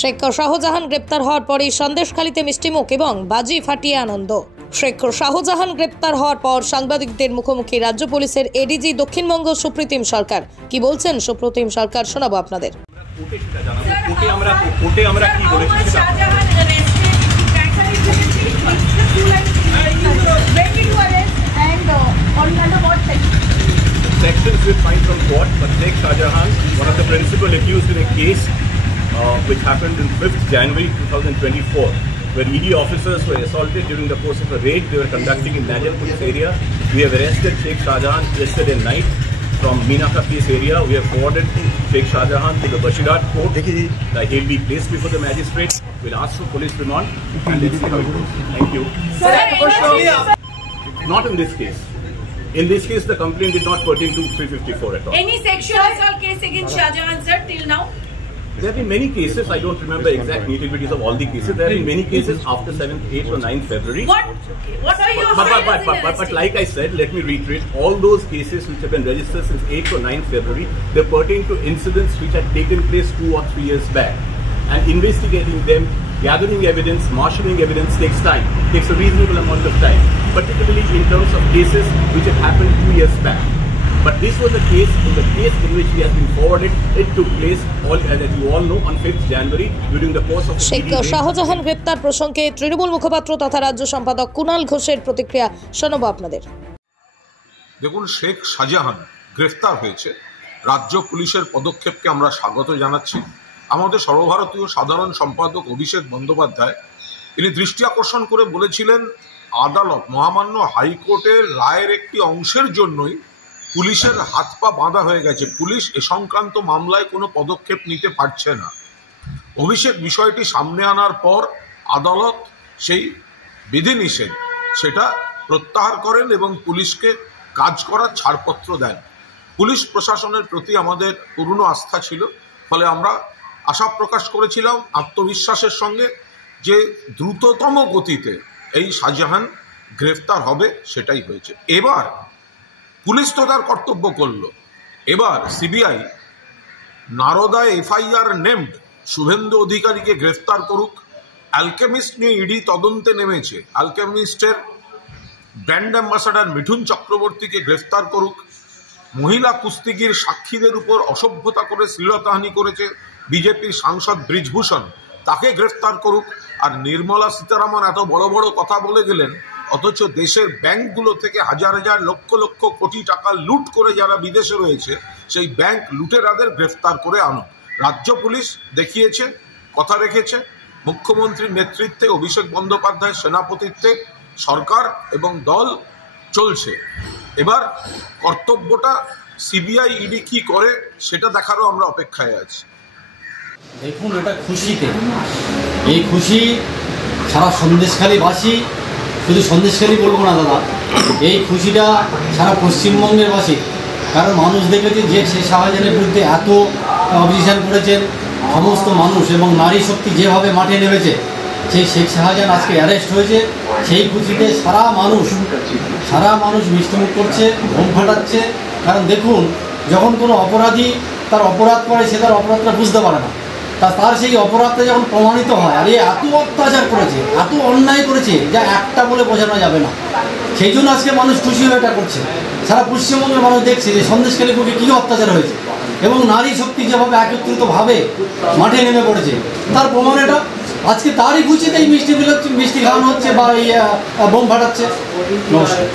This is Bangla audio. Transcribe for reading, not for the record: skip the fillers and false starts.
শেখ শাহজাহান গ্রেপ্তার হওয়ার পরই সন্দেশখালীতে মিষ্টিমুখ এবং বাজি ফাটিয়ে আনন্দ। শেখ শাহজাহান গ্রেপ্তার হওয়ার পর সাংবাদিকদের মুখোমুখি রাজ্য পুলিশের এডিজি দক্ষিণবঙ্গ সুপ্রতিম সরকার। কি বলছেন সুপ্রতিম সরকার, শোনাবো আপনাদের। Sections we find from court, but Sheikh Shahjahan, one of the principal accused in a case which happened on 5th January 2024, where ED officers were assaulted during the course of a raid they were conducting in Najar police area. We have arrested Sheikh Shahjahan yesterday night from Meenakha police area. We have forwarded Sheikh Shahjahan to the Bashirat court. He will be placed before the magistrate. We'll ask for police remand and let's see how it goes. Thank you. Not in this case. In this case, the complaint did not pertain to 354 at all. Any sexual assault case against Shahjahan, sir, till now? There have been many cases. I don't remember exact nitty-gritties of all the cases. There have been many cases after 7th, 8th or 9th February. What are your But like I said, let me reiterate, all those cases which have been registered since 8th or 9th February, they pertain to incidents which had taken place 2 or 3 years back. And investigating them, gathering evidence, marshalling evidence takes time, takes a reasonable amount of time, particularly in terms of cases which have happened 2 years back. But this was a case, in the case in which he has been forwarded, it took place, as you all know, on 5th January during the course of Sheikh Shahjahan গ্রেপ্তার প্রসঙ্গে তৃণমূল মুখপাত্র তথা রাজ্য সম্পাদক কুণাল ঘোষের প্রতিক্রিয়া শোনাবো আপনাদের। দেখুন, শেখ শাহজাহান গ্রেফতার হয়েছে, রাজ্য পুলিশের পদক্ষেপকে আমরা স্বাগত জানাচ্ছি। আমাদের সর্বভারতীয় সাধারণ সম্পাদক অভিষেক বন্দ্যোপাধ্যায় তিনি দৃষ্টি আকর্ষণ করে বলেছিলেন, আদালত মহামান্য হাইকোর্টের রায়ের একটি অংশের জন্যই পুলিশের হাত পা বাঁধা হয়ে গেছে, পুলিশ এ সংক্রান্ত মামলায় কোনো পদক্ষেপ নিতে পারছে না। অভিষেক বিষয়টি সামনে আনার পর আদালত সেই বিধিনিষেধ সেটা প্রত্যাহার করেন এবং পুলিশকে কাজ করার ছাড়পত্র দেন। পুলিশ প্রশাসনের প্রতি আমাদের পূর্ণ আস্থা ছিল, ফলে আমরা আশা প্রকাশ করেছিলাম আত্মবিশ্বাসের সঙ্গে যে দ্রুততম গতিতে এই শাহজাহান গ্রেফতার হবে, সেটাই হয়েছে। এবার পুলিশ তো তার কর্তব্য করল, এবার সিবিআই নারদায় এফআইআর নেমড শুভেন্দু অধিকারীকে গ্রেফতার করুক। অ্যালকেমিস্ট নিয়ে ইডি তদন্তে নেমেছে, অ্যালকেমিস্টের ব্র্যান্ড অ্যাম্বাসাডার মিঠুন চক্রবর্তীকে গ্রেফতার করুক। মহিলা কুস্তিগির সাক্ষীদের উপর অসভ্যতা করে শ্লীলতাহানি করেছে বিজেপির সাংসদ ব্রিজভূষণ, তাকে গ্রেফতার করুক। আর নির্মলা সীতারামন এত বড় বড় কথা বলে গেলেন, অথচ দেশের ব্যাংকগুলো থেকে হাজার হাজার লক্ষ লক্ষ কোটি টাকা লুট করে যারা বিদেশে রয়েছে, সেই ব্যাংক লুটেরাদের গ্রেফতার করে আনো। রাজ্য পুলিশ দেখিয়েছে, কথা রেখেছে। মুখ্যমন্ত্রীর নেতৃত্বে, অভিষেক বন্দ্যোপাধ্যায়ের সেনাপতিত্বে সরকার এবং দল চলছে। এবার কর্তব্যটা সিবিআই ইডি কি করে সেটা দেখারও আমরা অপেক্ষায় আছি। দেখুন, এটা খুশিতে, এই খুশি সারা সন্দেশখালীবাসী, শুধু সন্দেশখালী বলবো না দাদা, এই খুশিটা সারা পশ্চিমবঙ্গের বাসী। কারণ মানুষ দেখেছে যে শেখ শাহজাহানের বিরুদ্ধে এত অভিযান করেছেন সমস্ত মানুষ, এবং নারী শক্তি যেভাবে মাঠে নেমেছে, সেই শেখ শাহজাহান আজকে অ্যারেস্ট হয়েছে। সেই খুশিতে সারা মানুষ মিষ্টিমুখ করছে, ঘুম ফাটাচ্ছে। কারণ দেখুন, যখন কোনো অপরাধী তার অপরাধ করে, সে তার অপরাধটা বুঝতে পারে না, তার সেই অপরাধটা যখন প্রমাণিত হয়, আর এত অত্যাচার করেছে, এত অন্যায় করেছে, যা একটা বলে বোঝানো যাবে না। সেই জন্য আজকে মানুষ খুশি হয়ে এটা করছে। সারা পশ্চিমবঙ্গের মানুষ দেখছে যে সন্দেশখালী বুকে কী অত্যাচার হয়েছে, এবং নারী শক্তি যেভাবে একত্রিতভাবে মাঠে নেমে পড়েছে, তার প্রমাণ এটা। আজকে তারই খুশিতে এই মিষ্টি খাওয়ানো হচ্ছে বা এই বোম ফাটাচ্ছে। নমস্কার।